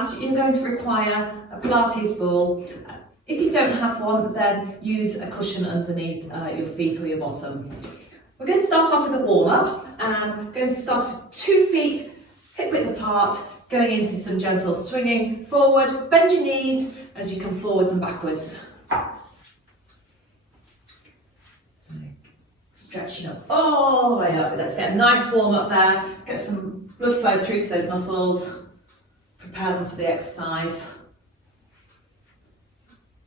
class, you're going to require a Pilates ball. If you don't have one, then use a cushion underneath your feet or your bottom. We're going to start off with a warm-up, and we're going to start with 2 feet hip width apart, going into some gentle swinging forward. Bend your knees as you come forwards and backwards. So, stretching up all the way up. Let's get a nice warm up there. Get some blood flow through to those muscles. Prepare them for the exercise.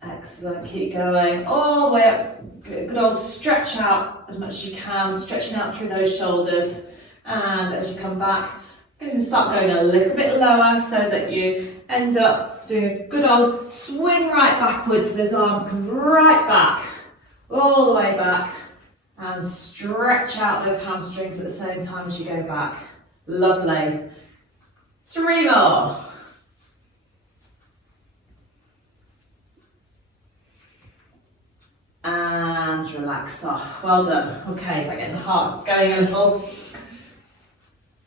Excellent, keep going all the way up. Good old stretch out as much as you can, stretching out through those shoulders. And as you come back, you're going to start going a little bit lower so that you end up doing a good old swing right backwards. So those arms come right back, all the way back, and stretch out those hamstrings at the same time as you go back. Lovely. 3 more. And relax off. Well done. Okay, so getting the heart going a little.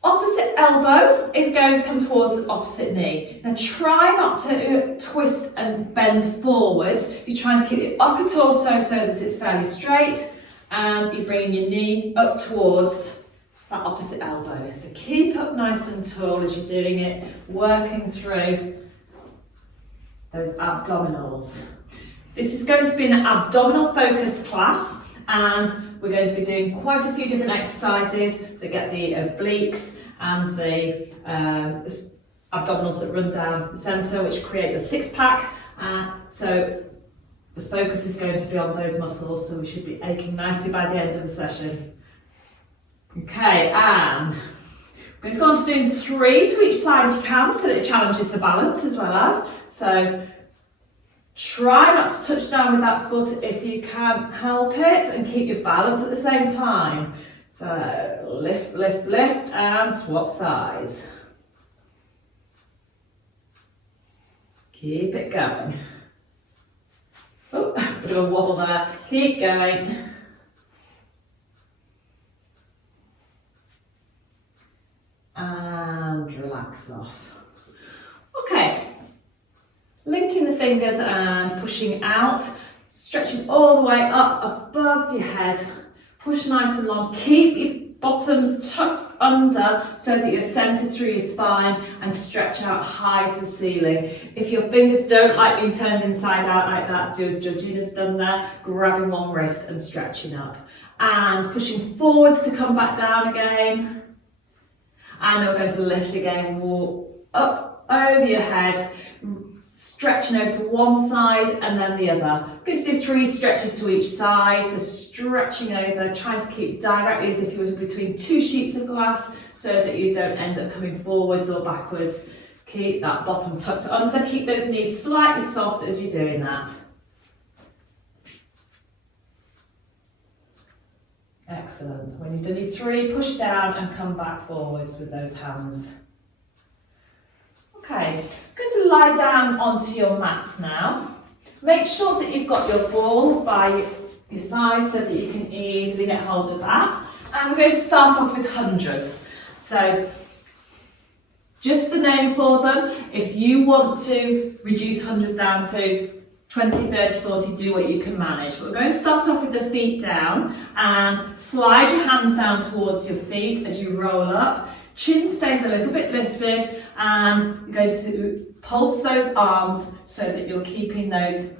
Opposite elbow is going to come towards the opposite knee. Now try not to twist and bend forwards. You're trying to keep the upper torso so that it's fairly straight, and you're bringing your knee up towards that opposite elbow. So keep up nice and tall as you're doing it, working through those abdominals. This is going to be an abdominal focused class, and we're going to be doing quite a few different exercises that get the obliques and the abdominals that run down the centre, which create the 6-pack. So the focus is going to be on those muscles, so we should be aching nicely by the end of the session. Okay, and we're going to go on to doing 3 to each side if you can, so that it challenges the balance as well as. So try not to touch down with that foot if you can help it, and keep your balance at the same time. So lift, lift, lift, and swap sides. Keep it going. Oh, bit of a wobble there. Keep going. And relax off. Okay. Linking the fingers and pushing out, stretching all the way up above your head. Push nice and long. Keep your bottoms tucked under so that you're centered through your spine, and stretch out high to the ceiling. If your fingers don't like being turned inside out like that, do as Georgina's done there, grabbing one wrist and stretching up. And pushing forwards to come back down again. And then we're going to lift again, walk up over your head, stretching over to one side and then the other. I'm going to do 3 stretches to each side, so stretching over, trying to keep directly as if you were between 2 sheets of glass so that you don't end up coming forwards or backwards. Keep that bottom tucked under, keep those knees slightly soft as you're doing that. Excellent. When you've done your 3, push down and come back forwards with those hands. Okay, I'm going to lie down onto your mats now. Make sure that you've got your ball by your side so that you can easily get hold of that. And we're going to start off with hundreds. So, just the name for them. If you want to reduce 100 down to 20, 30, 40, do what you can manage. But we're going to start off with the feet down and slide your hands down towards your feet as you roll up. Chin stays a little bit lifted, and you're going to pulse those arms so that you're keeping those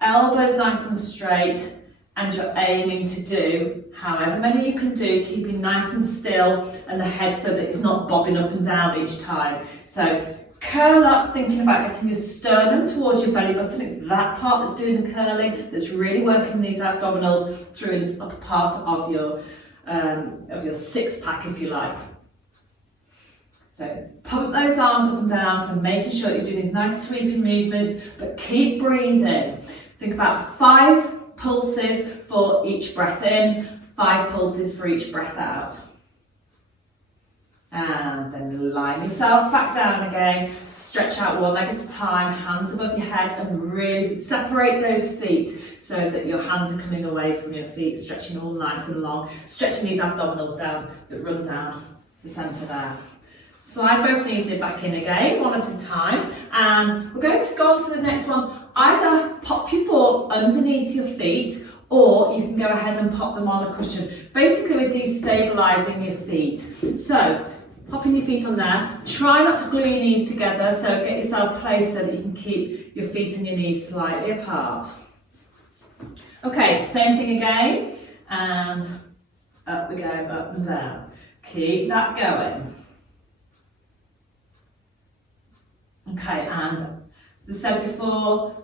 elbows nice and straight, and you're aiming to do however many you can do, keeping nice and still, and the head so that it's not bobbing up and down each time. So curl up, thinking about getting your sternum towards your belly button. It's that part that's doing the curling, that's really working these abdominals through this upper part of your 6-pack, if you like. So pump those arms up and down, so making sure you're doing these nice sweeping movements, but keep breathing. Think about 5 pulses for each breath in, 5 pulses for each breath out. And then line yourself back down again, stretch out one leg at a time, hands above your head, and really separate those feet so that your hands are coming away from your feet, stretching all nice and long, stretching these abdominals down that run down the centre there. Slide both knees back in again, one at a time, and we're going to go on to the next one. Either pop your ball underneath your feet, or you can go ahead and pop them on a cushion. Basically, we're destabilising your feet. So, popping your feet on there. Try not to glue your knees together, so get yourself placed so that you can keep your feet and your knees slightly apart. Okay, same thing again, and up we go, up and down. Keep that going. Okay, and as I said before,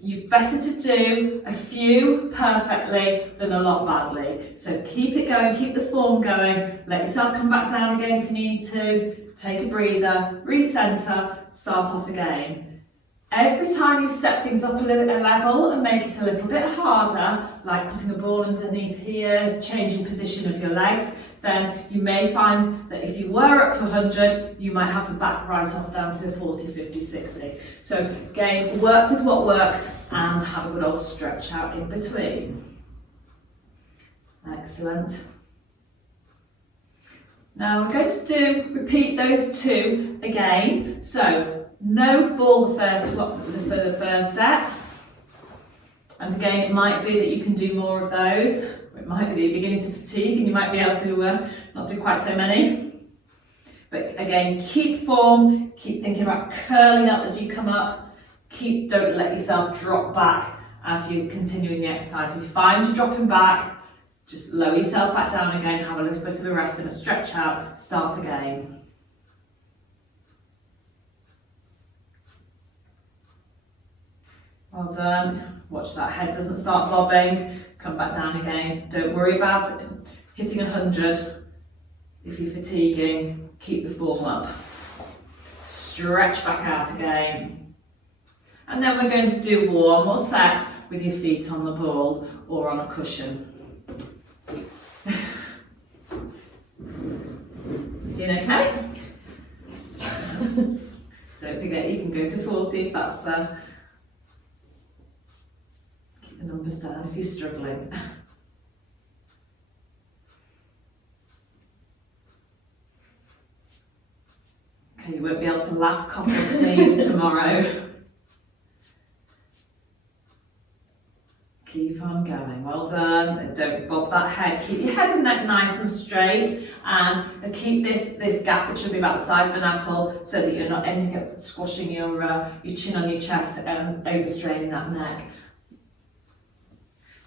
you're better to do a few perfectly than a lot badly. So keep it going, keep the form going, let yourself come back down again if you need to, take a breather, recenter, start off again. Every time you step things up a level and make it a little bit harder, like putting a ball underneath here, changing position of your legs, then you may find that if you were up to 100, you might have to back right off down to 40, 50, 60. So again, work with what works and have a good old stretch out in between. Excellent. Now we're going to repeat those two again. So no ball for the first set. And again, it might be that you can do more of those. It might be that you're beginning to fatigue and you might be able to not do quite so many. But again, keep form, keep thinking about curling up as you come up. Don't let yourself drop back as you're continuing the exercise. If you find you're dropping back, just lower yourself back down again, have a little bit of a rest and a stretch out, start again. Well done. Watch that head doesn't start bobbing. Come back down again. Don't worry about hitting 100. If you're fatiguing, keep the form up. Stretch back out again. And then we're going to do one more set with your feet on the ball or on a cushion. Is it okay? Yes. Don't forget you can go to 40 if that's keep the numbers down if you're struggling. Okay, you won't be able to laugh, cough or sneeze tomorrow. Keep on going, well done. Don't bob that head. Keep your head and neck nice and straight, and keep this gap, which should be about the size of an apple, so that you're not ending up squashing your chin on your chest and overstraining that neck.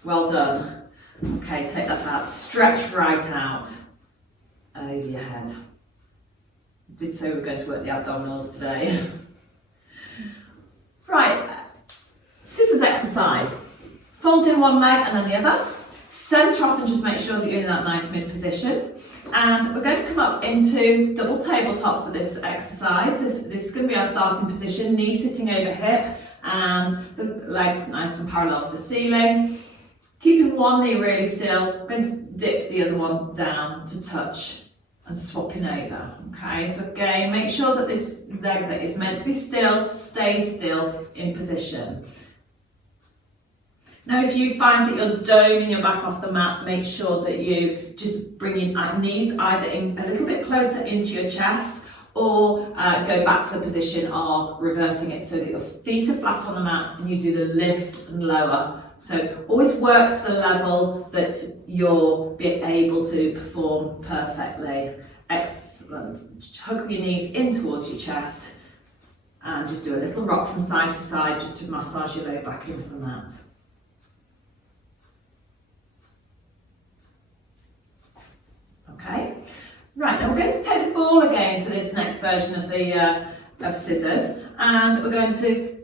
Well done. Okay, take that out. Stretch right out over your head. I did say we were going to work the abdominals today. Right, scissors exercise. Fold in one leg and then the other. Centre off and just make sure that you're in that nice mid position. And we're going to come up into double tabletop for this exercise. This is going to be our starting position. Knee sitting over hip and the legs nice and parallel to the ceiling. Keeping one knee really still. We're going to dip the other one down to touch and swapping over. Okay, so again, make sure that this leg that is meant to be still stays still in position. Now, if you find that you're doming your back off the mat, make sure that you just bring your knees either in a little bit closer into your chest or go back to the position of reversing it so that your feet are flat on the mat and you do the lift and lower. So always work to the level that you'll be able to perform perfectly. Excellent. Hug your knees in towards your chest and just do a little rock from side to side just to massage your lower back into the mat. Okay, right, now we're going to take the ball again for this next version of the of scissors, and we're going to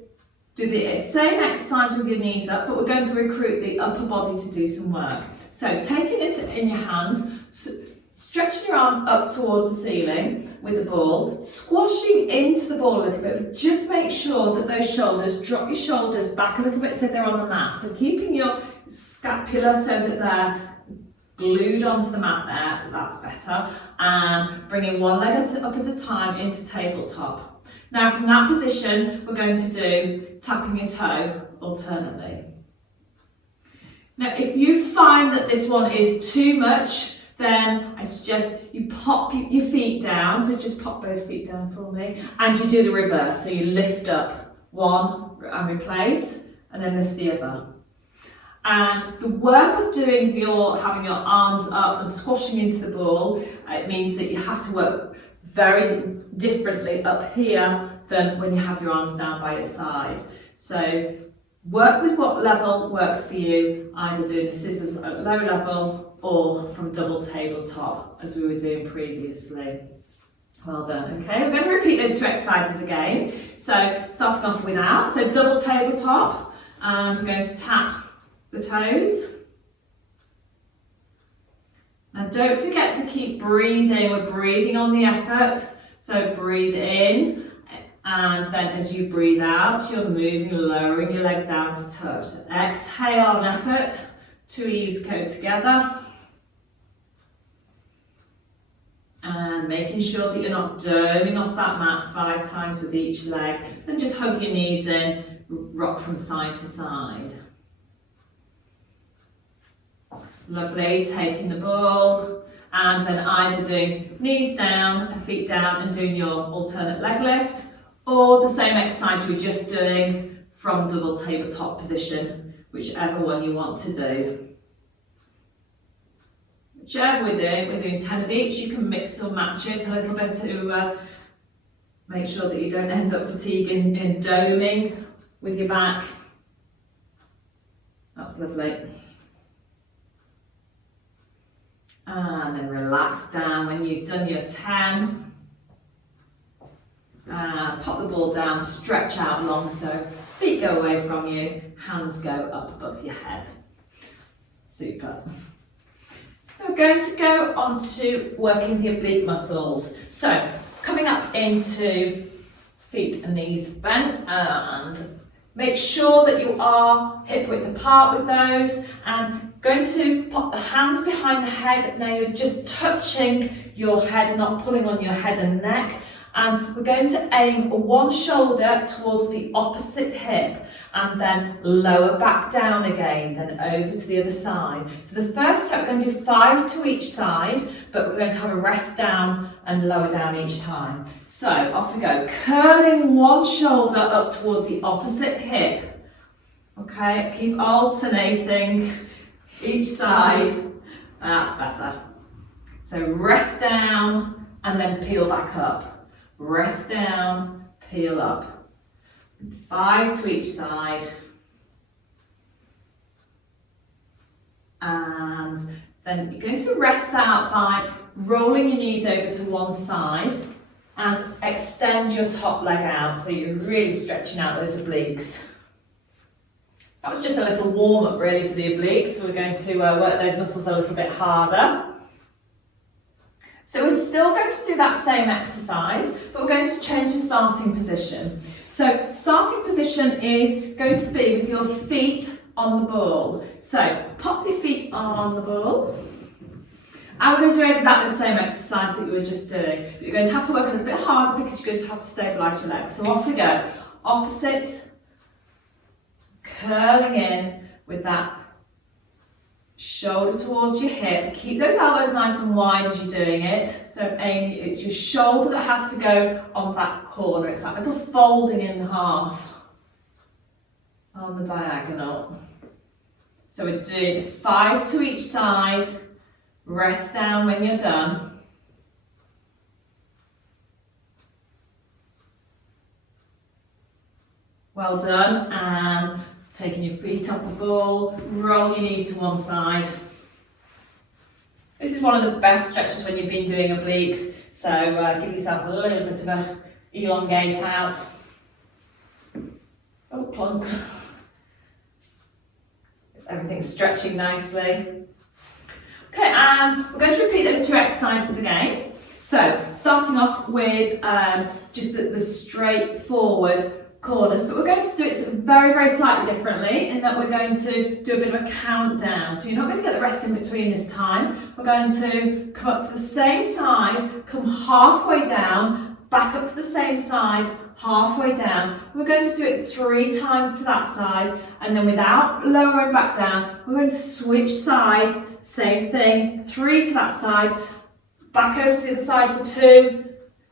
do the same exercise with your knees up, but we're going to recruit the upper body to do some work. So taking this in your hands, stretching your arms up towards the ceiling with the ball, squashing into the ball a little bit, but just make sure that those shoulders, drop your shoulders back a little bit so they're on the mat. So keeping your scapula so that they're glued onto the mat there, that's better, and bringing one leg up at a time into tabletop. Now from that position, we're going to do tapping your toe alternately. Now if you find that this one is too much then I suggest you pop your feet down, so just pop both feet down for me, and you do the reverse, so you lift up one and replace, and then lift the other. And the work of having your arms up and squashing into the ball, it means that you have to work very differently up here than when you have your arms down by your side. So work with what level works for you, either doing the scissors at low level or from double tabletop, as we were doing previously. Well done. Okay, we're going to repeat those two exercises again. So starting off without, so double tabletop, and we're going to tap the toes. Now don't forget to keep breathing. We're breathing on the effort. So breathe in, and then as you breathe out, you're moving, lowering your leg down to touch. So exhale on effort, two knees go together. And making sure that you're not doming off that mat 5 times with each leg. Then just hug your knees in, rock from side to side. Lovely, taking the ball, and then either doing knees down and feet down and doing your alternate leg lift, or the same exercise you were just doing from double tabletop position, whichever one you want to do. Whichever we're doing 10 of each. You can mix or match it a little bit to make sure that you don't end up fatiguing and doming with your back. That's lovely. And then relax down when you've done your 10. Pop the ball down, stretch out long so feet go away from you, hands go up above your head. Super. We're going to go on to working the oblique muscles. So coming up into feet and knees bent, and make sure that you are hip width apart with those, and going to pop the hands behind the head. Now you're just touching your head, not pulling on your head and neck. And we're going to aim one shoulder towards the opposite hip and then lower back down again, then over to the other side. So the first step, we're going to do 5 to each side, but we're going to have a rest down and lower down each time. So off we go, curling one shoulder up towards the opposite hip. Okay, keep alternating each side. That's better. So rest down and then peel back up. Rest down, peel up. 5 to each side. And then you're going to rest out by rolling your knees over to one side and extend your top leg out, so you're really stretching out those obliques. That was just a little warm up really for the obliques, so we're going to work those muscles a little bit harder. So we're still going to do that same exercise, but we're going to change the starting position. So starting position is going to be with your feet on the ball. So pop your feet on the ball. And we're going to do exactly the same exercise that you were just doing. But you're going to have to work a little bit harder because you're going to have to stabilise your legs. So off we go. Opposite, curling in with that shoulder towards your hip. Keep those elbows nice and wide as you're doing it. Don't aim, it's your shoulder that has to go on that corner. It's that little folding in half on the diagonal. So we're doing 5 to each side. Rest down when you're done. Well done. And taking your feet off the ball, roll your knees to one side. This is one of the best stretches when you've been doing obliques, so give yourself a little bit of a elongate out. Oh, plunk. Everything's stretching nicely. Okay, and we're going to repeat those 2 exercises again. So, starting off with just the straightforward corners, but we're going to do it very, very slightly differently in that we're going to do a bit of a countdown. So you're not going to get the rest in between this time. We're going to come up to the same side, come halfway down, back up to the same side, halfway down. We're going to do it 3 times to that side, and then without lowering back down, we're going to switch sides, same thing, 3 to that side, back over to the other side for 2,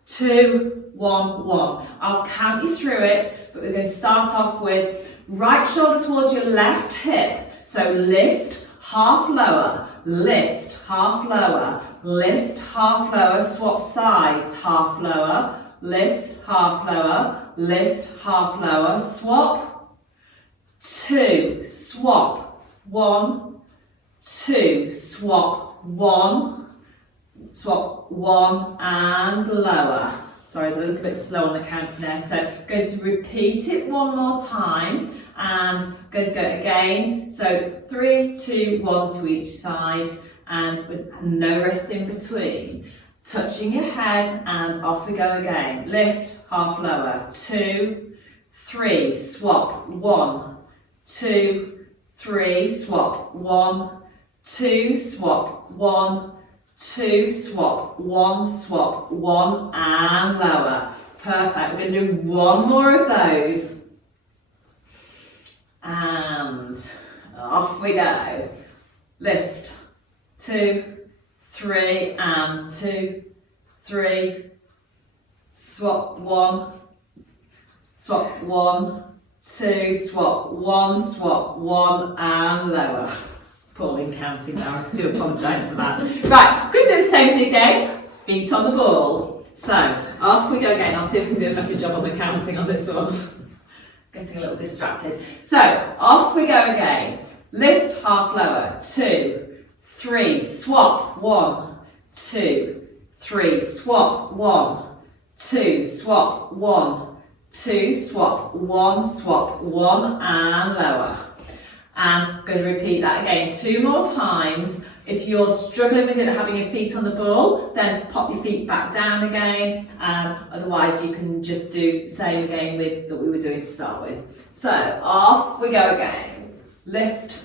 2, 1, 1. I'll count you through it, but we're going to start off with right shoulder towards your left hip. So lift, half lower, lift, half lower, lift, half lower, swap sides, half lower, lift, half lower, lift, half lower, swap, 2, swap, 1, 2, swap, 1, swap, 1 and lower. Sorry, it's a little bit slow on the counting there, so going to repeat it one more time and going to go again. So 3, 2, 1 to each side and with no rest in between. Touching your head and off we go again. Lift, half lower, 2, 3, swap, 1, 2, 3, swap, 1, 2, swap, 1, 2, swap, 1, swap, 1 and lower. Perfect. We're going to do one more of those. And off we go. Lift, 2, 3 and 2, 3, swap 1, swap 1, 2, swap 1, swap 1 and lower. Pauline counting now, I do apologise for that. Right, I'm going to do the same thing again, feet on the ball. So, off we go again. I'll see if I can do a better job on the counting on this one. Getting a little distracted. So, off we go again. Lift, half lower, 2, 3, swap, 1, 2, 3, swap, 1, 2, swap, 1, 2, swap, 1, swap, 1 and lower. And I'm going to repeat that again 2 more times. If you're struggling with it, having your feet on the ball, then pop your feet back down again. Otherwise, you can just do the same again with that we were doing to start with. So, off we go again. Lift,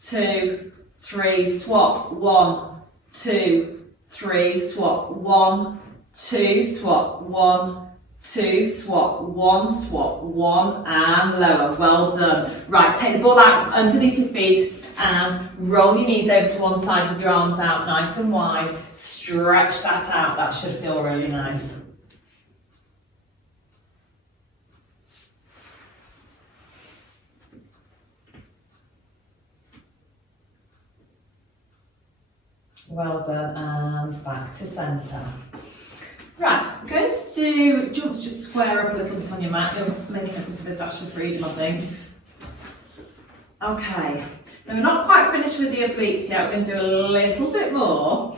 2, 3, swap, 1, 2, 3, swap, 1, 2, swap, 1, 2, swap, 1, swap, 1 and lower. Well done. Right, take the ball out from underneath your feet and roll your knees over to one side with your arms out nice and wide. Stretch that out. That should feel really nice. Well done, and back to centre. Right, I'm going to do you want to just square up a little bit on your mat? You're making a bit of a dash for freedom, I think. Okay, now we're not quite finished with the obliques yet, we're going to do a little bit more.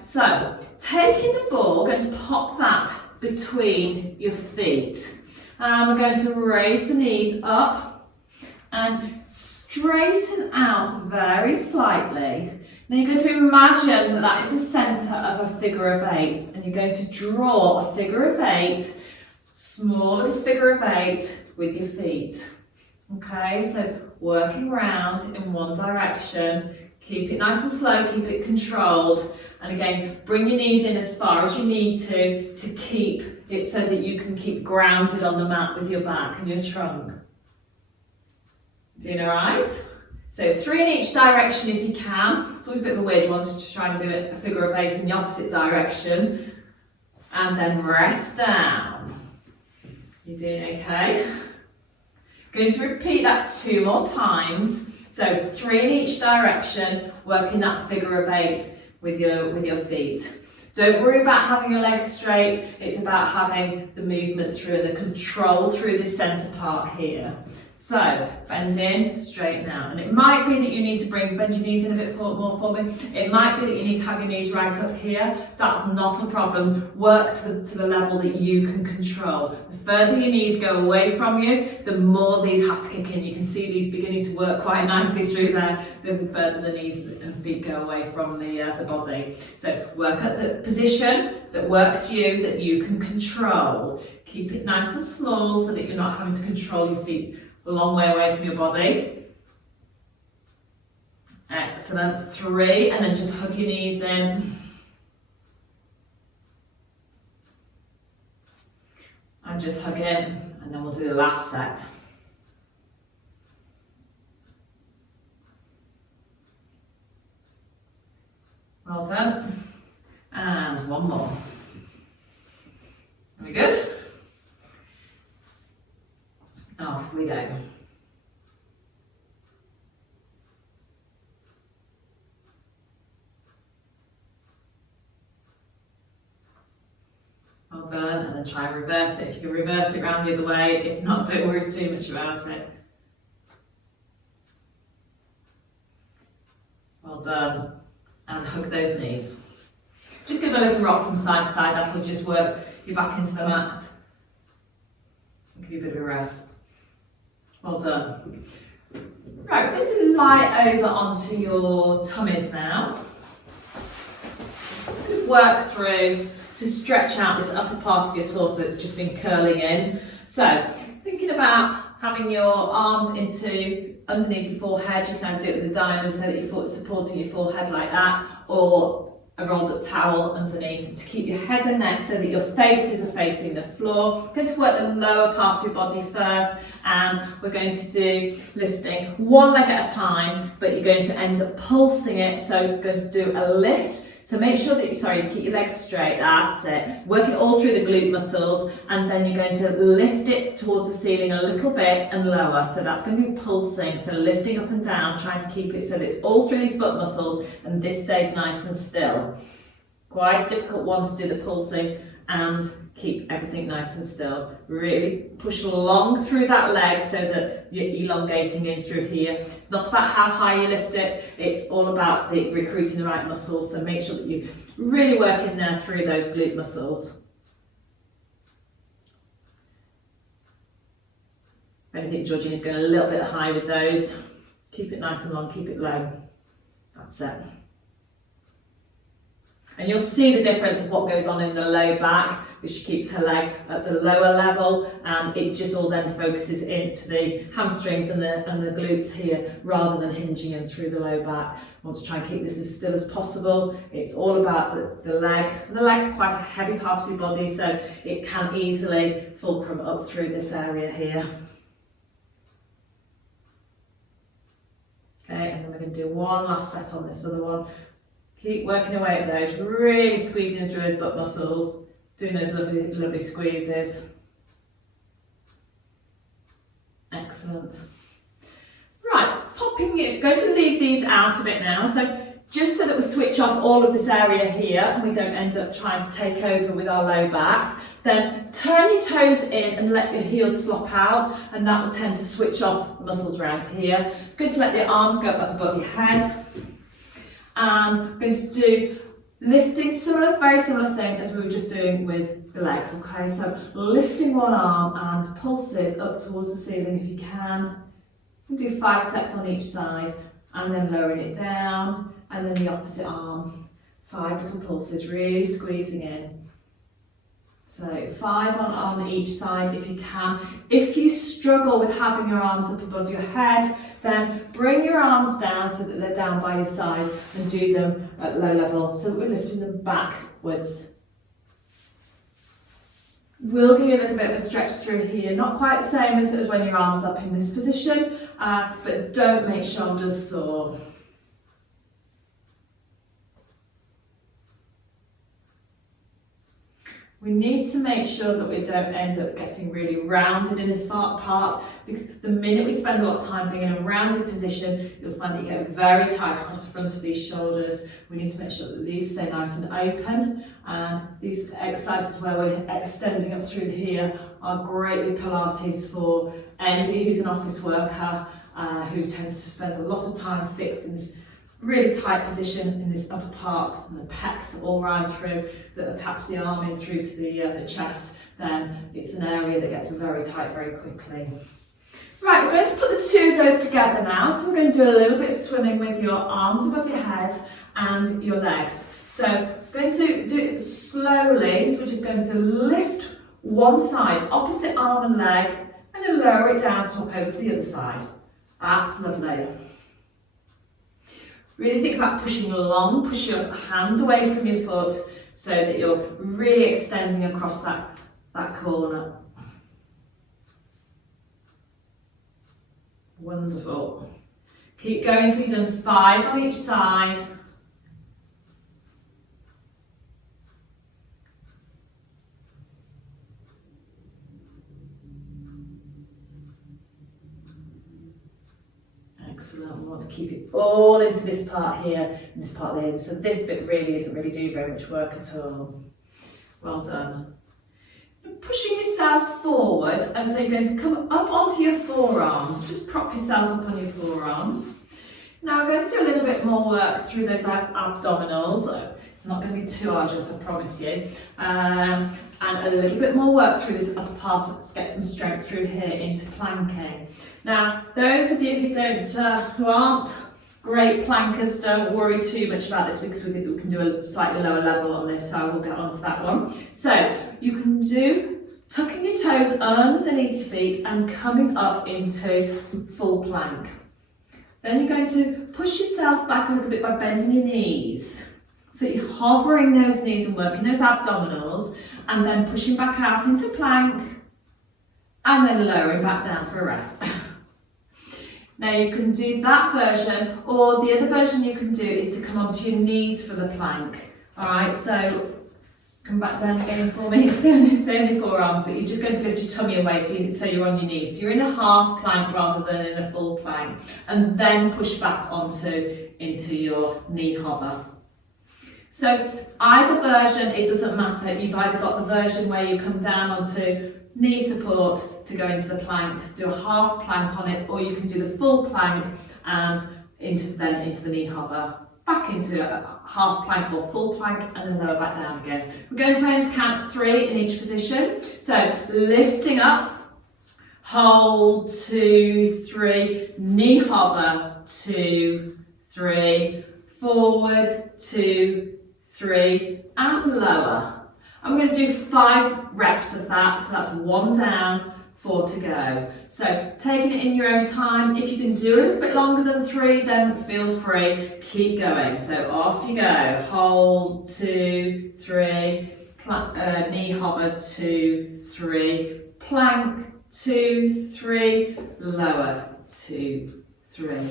So, taking the ball, we're going to pop that between your feet. And we're going to raise the knees up and straighten out very slightly. Now you're going to imagine that that is the centre of a figure of 8 and you're going to draw a figure of 8, small little figure of 8 with your feet. Okay, so working round in one direction, keep it nice and slow, keep it controlled, and again bring your knees in as far as you need to keep it so that you can keep grounded on the mat with your back and your trunk. Doing alright? So 3 in each direction if you can. It's always a bit of a weird one to try and do it a figure of 8 in the opposite direction. And then rest down. You're doing okay? Going to repeat that 2 more times. So 3 in each direction, working that figure of 8 with your feet. Don't worry about having your legs straight. It's about having the movement through and the control through the centre part here. So, bend in, straighten out. And it might be that you need to bend your knees in a bit more for me. It might be that you need to have your knees right up here. That's not a problem. Work to the level that you can control. The further your knees go away from you, the more these have to kick in. You can see these beginning to work quite nicely through there, the further the knees and feet go away from the body. So, work at the position that works you, that you can control. Keep it nice and small so that you're not having to control your feet a long way away from your body. Excellent. 3, and then just hug your knees in. And just hug in, and then we'll do the last set. Well done. And one more. Are we good? Off we go. Well done, and then try and reverse it. If you can reverse it around the other way, if not, don't worry too much about it. Well done, and hug those knees. Just give a little rock from side to side, that will just work you back into the mat. Give you a bit of a rest. Well done. Right, we're going to lie over onto your tummies now. Work through to stretch out this upper part of your torso that's just been curling in. So, thinking about having your arms underneath your forehead, you can do it with a diamond so that you're supporting your forehead like that, or a rolled up towel underneath to keep your head and neck so that your faces are facing the floor. We're going to work the lower part of your body first, and we're going to do lifting one leg at a time, but you're going to end up pulsing it, so we're going to do a lift. So make sure that, you keep your legs straight, that's it. Work it all through the glute muscles, and then you're going to lift it towards the ceiling a little bit and lower. So that's going to be pulsing, so lifting up and down, trying to keep it so that it's all through these butt muscles and this stays nice and still. Quite a difficult one to do the pulsing and keep everything nice and still. Really push along through that leg so that you're elongating in through here. It's not about how high you lift it, it's all about recruiting the right muscles, so make sure that you really work in there through those glute muscles. If anything, Georgina's going a little bit high with those. Keep it nice and long, keep it low. That's it. And you'll see the difference of what goes on in the low back, because she keeps her leg at the lower level, and it just all then focuses into the hamstrings and the glutes here, rather than hinging in through the low back. I want to try and keep this as still as possible. It's all about the leg. And the leg's quite a heavy part of your body, so it can easily fulcrum up through this area here. Okay, and then we're going to do one last set on this other one. Keep working away at those, really squeezing through those butt muscles, doing those lovely, lovely squeezes. Excellent. Right, going to leave these out a bit now, so just so that we switch off all of this area here and we don't end up trying to take over with our low backs, then turn your toes in and let your heels flop out, and that will tend to switch off muscles around here. Good to let your arms go up above your head. And I'm going to do lifting, very similar thing as we were just doing with the legs, okay? So lifting one arm and pulses up towards the ceiling if you can. You can do 5 sets on each side, and then lowering it down, and then the opposite arm. 5 little pulses, really squeezing in. So 5 on each side if you can. If you struggle with having your arms up above your head, then bring your arms down so that they're down by your side and do them at low level so that we're lifting them backwards. We'll give you a little bit of a stretch through here, not quite the same as when your arms up in this position, but don't make shoulders sore. We need to make sure that we don't end up getting really rounded in this part, because the minute we spend a lot of time being in a rounded position, you'll find that you get very tight across the front of these shoulders. We need to make sure that these stay nice and open, and these exercises where we're extending up through here are great with Pilates for anybody who's an office worker who tends to spend a lot of time fixed in this really tight position in this upper part, and the pecs all round through that attach the arm in through to the chest. Then it's an area that gets very tight very quickly. Right, we're going to put the 2 of those together now. So we're going to do a little bit of swimming with your arms above your head and your legs. So we're going to do it slowly. So we're just going to lift one side, opposite arm and leg, and then lower it down, swap over to the other side. That's lovely. Really think about pushing along, push your hand away from your foot so that you're really extending across that corner. Wonderful. Keep going till you've done 5 on each side. Excellent. We want to keep it all into this part here and this part there. So this bit really isn't really doing very much work at all. Well done. Pushing yourself forward, and so you're going to come up onto your forearms. Just prop yourself up on your forearms. Now we're going to do a little bit more work through those abdominals. It's not going to be too arduous, I promise you. And a little bit more work through this upper part to get some strength through here into planking. Now, those of you who aren't great plankers, don't worry too much about this because we can do a slightly lower level on this, so we'll get onto that one. So you can do tucking your toes underneath your feet and coming up into full plank. Then you're going to push yourself back a little bit by bending your knees. So that you're hovering those knees and working those abdominals, and then pushing back out into plank, and then lowering back down for a rest. Now you can do that version, or the other version you can do is to come onto your knees for the plank. Alright, so come back down again for me, stay on your forearms, but you're just going to lift your tummy away so you're on your knees. So you're in a half plank rather than in a full plank, and then push back into your knee hover. So either version, it doesn't matter. You've either got the version where you come down onto knee support to go into the plank, do a half plank on it, or you can do the full plank and into the knee hover, back into a half plank or full plank, and then lower back down again. We're going to aim to count 3 in each position. So lifting up, hold, 2, 3, knee hover, 2, 3, forward, 2, 3, and lower. I'm going to do 5 reps of that, so that's 1 down, 4 to go. So taking it in your own time. If you can do a little bit longer than 3, then feel free, keep going. So off you go, hold, 2, 3, knee hover, 2, 3, plank, 2, 3, lower, 2, 3,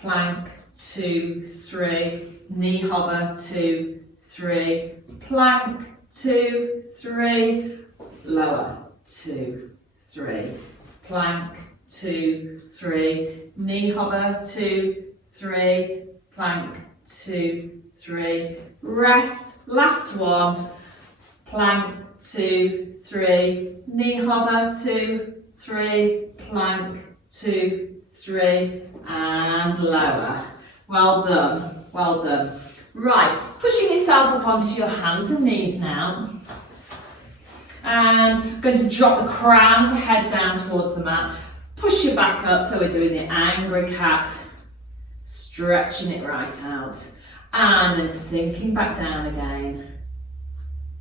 plank, 2, 3, knee hover, 2, 3, plank, 2, 3, lower, 2, 3, plank, 2, 3, knee hover, 2, 3, plank, 2, 3, rest, last one, plank, 2, 3, knee hover, 2, 3, plank, 2, 3, and lower. Well done, well done. Right, pushing yourself up onto your hands and knees now. And going to drop the crown of the head down towards the mat. Push your back up, so we're doing the angry cat. Stretching it right out. And then sinking back down again.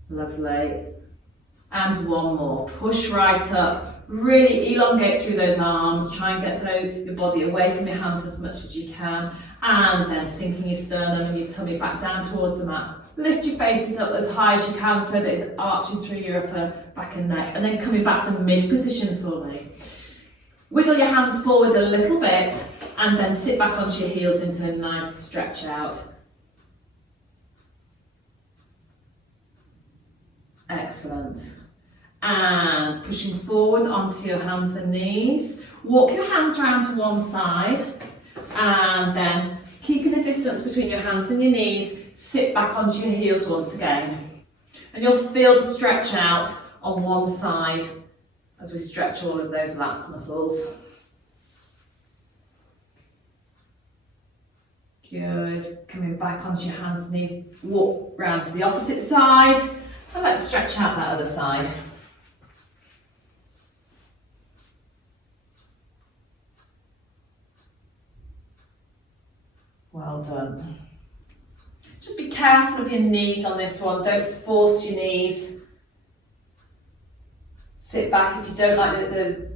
Lovely. And one more. Push right up. Really elongate through those arms. Try and get your body away from your hands as much as you can. And then sinking your sternum and your tummy back down towards the mat. Lift your faces up as high as you can so that it's arching through your upper back and neck. And then coming back to mid position for me. Wiggle your hands forwards a little bit and then sit back onto your heels into a nice stretch out. Excellent. And pushing forward onto your hands and knees. Walk your hands around to one side and then keeping a distance between your hands and your knees, sit back onto your heels once again. And you'll feel the stretch out on one side as we stretch all of those lats muscles. Good. Coming back onto your hands and knees, walk round to the opposite side. And let's stretch out that other side. Well done. Just be careful of your knees on this one. Don't force your knees. Sit back if you don't like the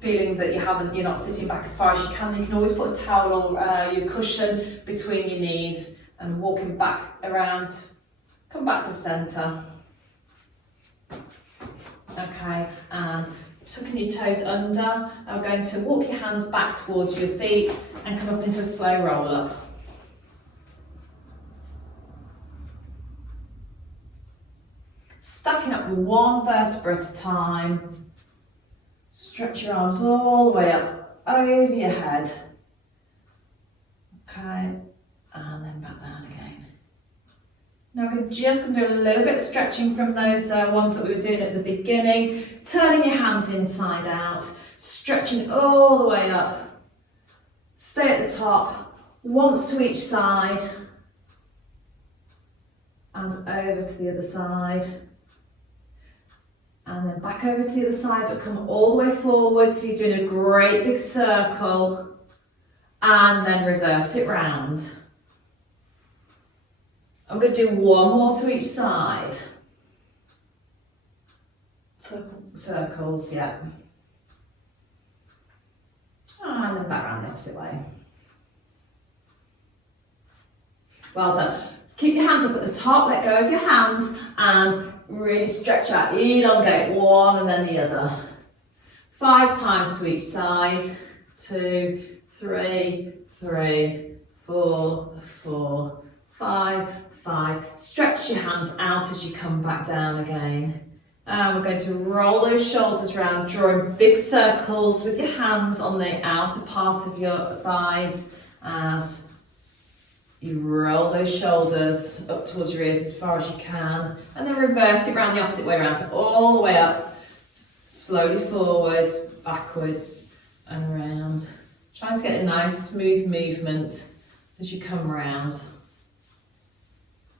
feeling that you're not sitting back as far as you can. You can always put a towel or your cushion between your knees and walking back around. Come back to centre. Okay, and tucking your toes under. Now we're going to walk your hands back towards your feet and come up into a slow roll up. Stacking up one vertebra at a time. Stretch your arms all the way up over your head. Okay, and then back down again. Now we're just going to do a little bit of stretching from those ones that we were doing at the beginning. Turning your hands inside out, stretching all the way up. Stay at the top, once to each side. And over to the other side. And then back over to the other side, but come all the way forward. So you're doing a great big circle. And then reverse it round. I'm going to do one more to each side. Circles, yeah. And then back round the opposite way. Well done. So keep your hands up at the top, let go of your hands, and really stretch out, elongate one and then the other. 5 times to each side. 2, 3, 3, 4, 4, 5, 5. Stretch your hands out as you come back down again. And we're going to roll those shoulders round, drawing big circles with your hands on the outer part of your thighs as you roll those shoulders up towards your ears as far as you can. And then reverse it round the opposite way around, so all the way up, slowly forwards, backwards and around. Trying to get a nice smooth movement as you come around.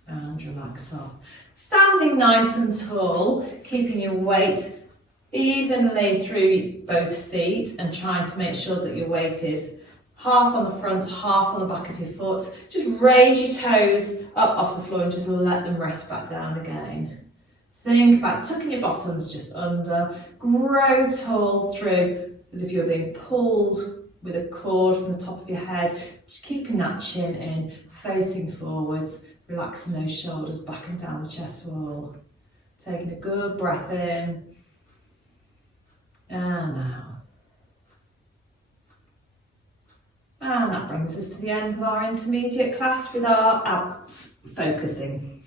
And relax off. Standing nice and tall, keeping your weight evenly through both feet and trying to make sure that your weight is half on the front, half on the back of your foot. Just raise your toes up off the floor and just let them rest back down again. Think about tucking your bottoms just under. Grow tall through as if you were being pulled with a cord from the top of your head. Just keeping that chin in, facing forwards. Relaxing those shoulders back and down the chest wall. Taking a good breath in. And out. And that brings us to the end of our intermediate class with our abs focusing.